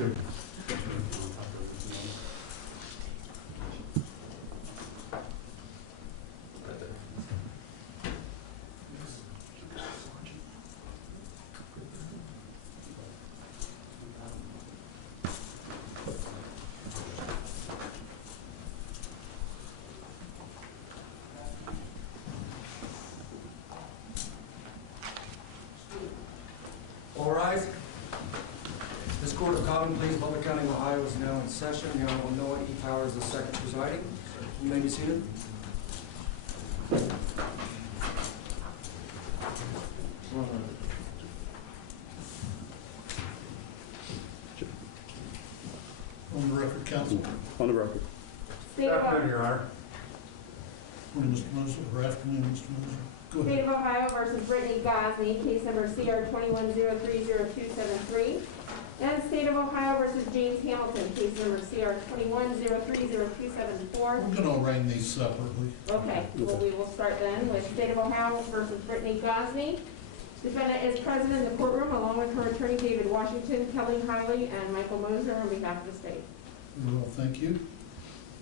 too. All rise. This Court of Common Pleas, Butler County, Ohio is now in session. The Honorable Noah E. Powers II presiding. You may be seated. On the record, counsel. On the record. Good afternoon, Your Honor. Morning, Mr. Moser, or afternoon, Mr. Moser. Go State ahead. of Ohio versus Brittany Gosney, case number CR 21030273. And State of Ohio versus James Hamilton, case number CR 21030274. We're going to arraign these separately. Okay, well, we will start then with State of Ohio versus Brittany Gosney. Defendant is present in the courtroom along with her attorney David Washington, Kelly Hiley, and Michael Moser on behalf of the state. Very well, thank you.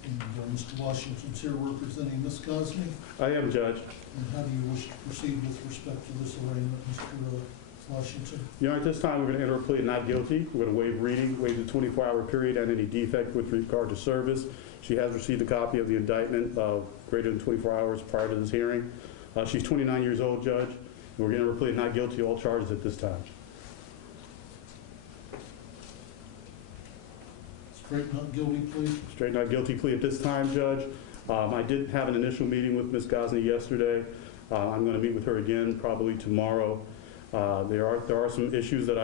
And Mr. Washington's here representing Ms. Gosney. I am, Judge. And how do you wish to proceed with respect to this arraignment, Mr. Washington? Your Honor, at this time, we're going to enter a plea of not guilty. We're going to waive reading, waive the 24-hour period, and any defect with regard to service. She has received a copy of the indictment greater than 24 hours prior to this hearing. She's 29 years old, Judge. And we're going to enter a plea of not guilty to all charges at this time. Straight not guilty, please. Straight not guilty plea at this time, Judge. I did have an initial meeting with Ms. Gosney yesterday. I'm going to meet with her again probably tomorrow. There are some issues that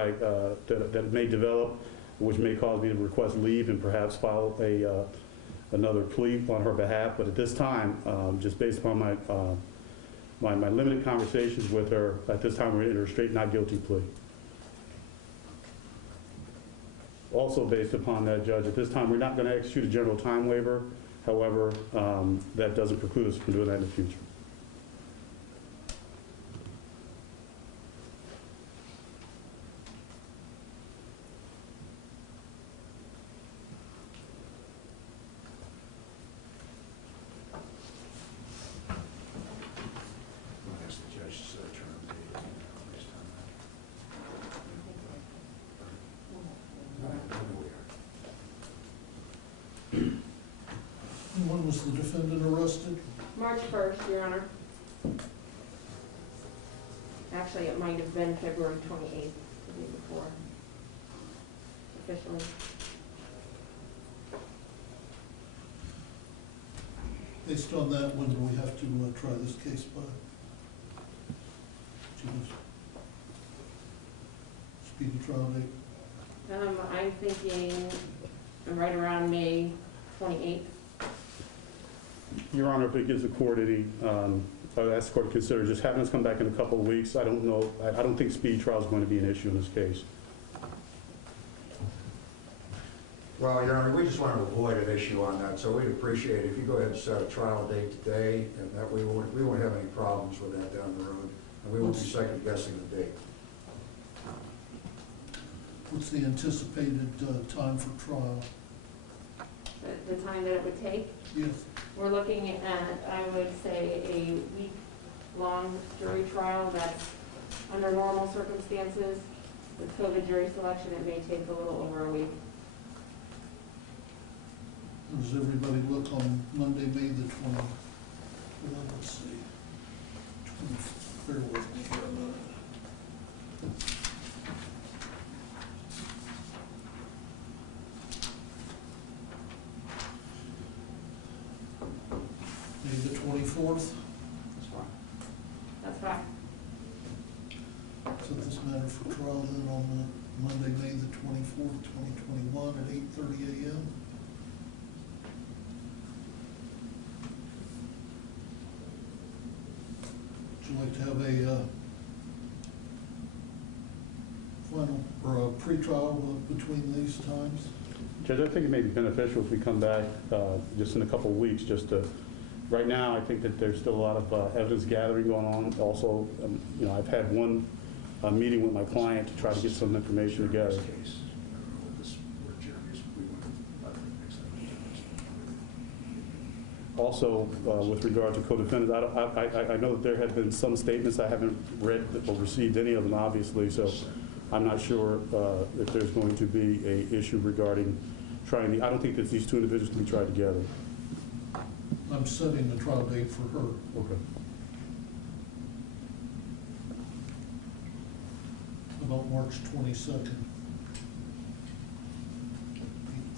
that may develop, which may cause me to request leave and perhaps file another plea on her behalf. But at this time, just based upon my limited conversations with her, at this time we're going to enter a straight not guilty plea. Also based upon that, Judge, at this time we're not going to execute a general time waiver. However, that doesn't preclude us from doing that in the future. I'll ask the judge to set a term date next time. All right, here we are. And when was the defendant arrested? March 1st, Your Honor. Actually, it might have been February 28th, the day before, officially. Based on that, when do we have to try this case by? Speedy trial date? I'm thinking right around May 28th. Your Honor, if it gives the court any, I would ask the court to consider just having us come back in a couple of weeks. I don't know. I don't think speed trial is going to be an issue in this case. Well, Your Honor, we just want to avoid an issue on that, so we'd appreciate it if you go ahead and set a trial date today, and that we won't have any problems with that down the road, and we won't be second guessing the date. What's the anticipated time for trial? The time that it would take? Yes. We're looking at, I would say, a week-long jury trial. That's under normal circumstances. With COVID jury selection, it may take a little over a week. Does everybody look on Monday, May the 20th? Well, let's see. 20, bear with me here a minute. May the 24th? That's fine. That's fine. Set this matter for trial then on Monday, May the 24th, 2021 at 8:30 a.m. Would you like to have a final or a pre-trial between these times? Judge, I think it may be beneficial if we come back just in a couple of weeks. Just to, right now, I think that there's still a lot of evidence gathering going on. Also, you know, I've had one meeting with my client to try to get some information together. Case. We're Also, with regard to co-defendants, I know that there have been some statements. I haven't read or received any of them, obviously, so I'm not sure if there's going to be an issue regarding trying I don't think that these two individuals can be tried together. I'm setting the trial date for her. Okay. About March 22nd,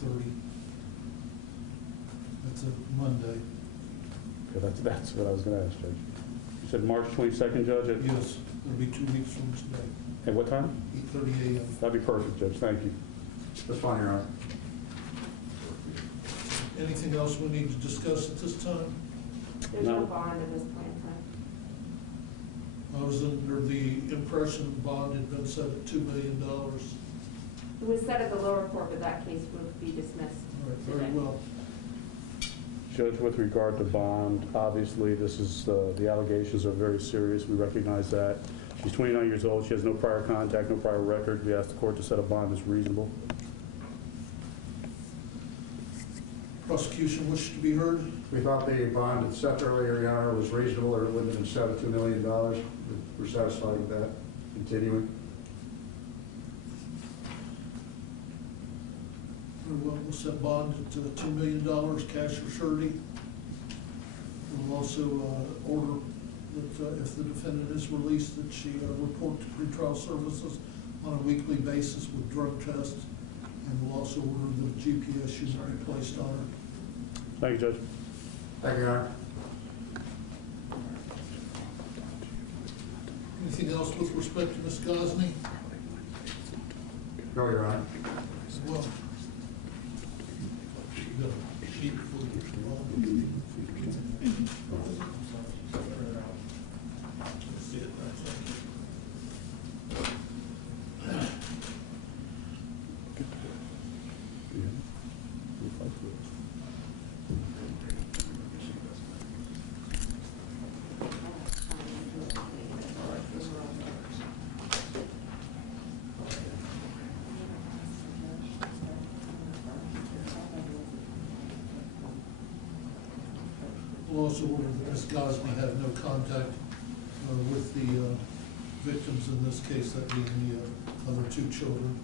8:30. That's a Monday. Okay, that's what I was going to ask, Judge. You said March 22nd, Judge? Yes, it'll be 2 weeks from today, At what time? 8:30 a.m. That'd be perfect, Judge. Thank you. That's fine, Your Honor. Anything else we need to discuss at this time? There's No. no bond at this point in time. I was under the impression the bond had been set at $2 million. All It was set at the lower court, but that case would be dismissed right, very today. well. Judge, with regard to bond, obviously, this is, the allegations are very serious. We recognize that. She's 29 years old. She has no prior contact, no prior record. We ask the court to set a bond that's reasonable. Prosecution wishes to be heard. We thought the bond that's set earlier, Your Honor, was reasonable, or it wouldn't have been set at $2 million. We're satisfied with that. Continuing. Very well, we'll set bond at $2 million, cash or surety. We'll also order that if the defendant is released, that she report to pretrial services on a weekly basis with drug tests. And we'll also order the GPS unit replaced on her. Thank you, Judge. Thank you, Your Honor. Anything else with respect to Ms. Gosney? Go, Your Honor. Well, you got a sheet for you. See it, I think. We'll also order that Ms. Gosney have no contact with the victims in this case, that being the other two children.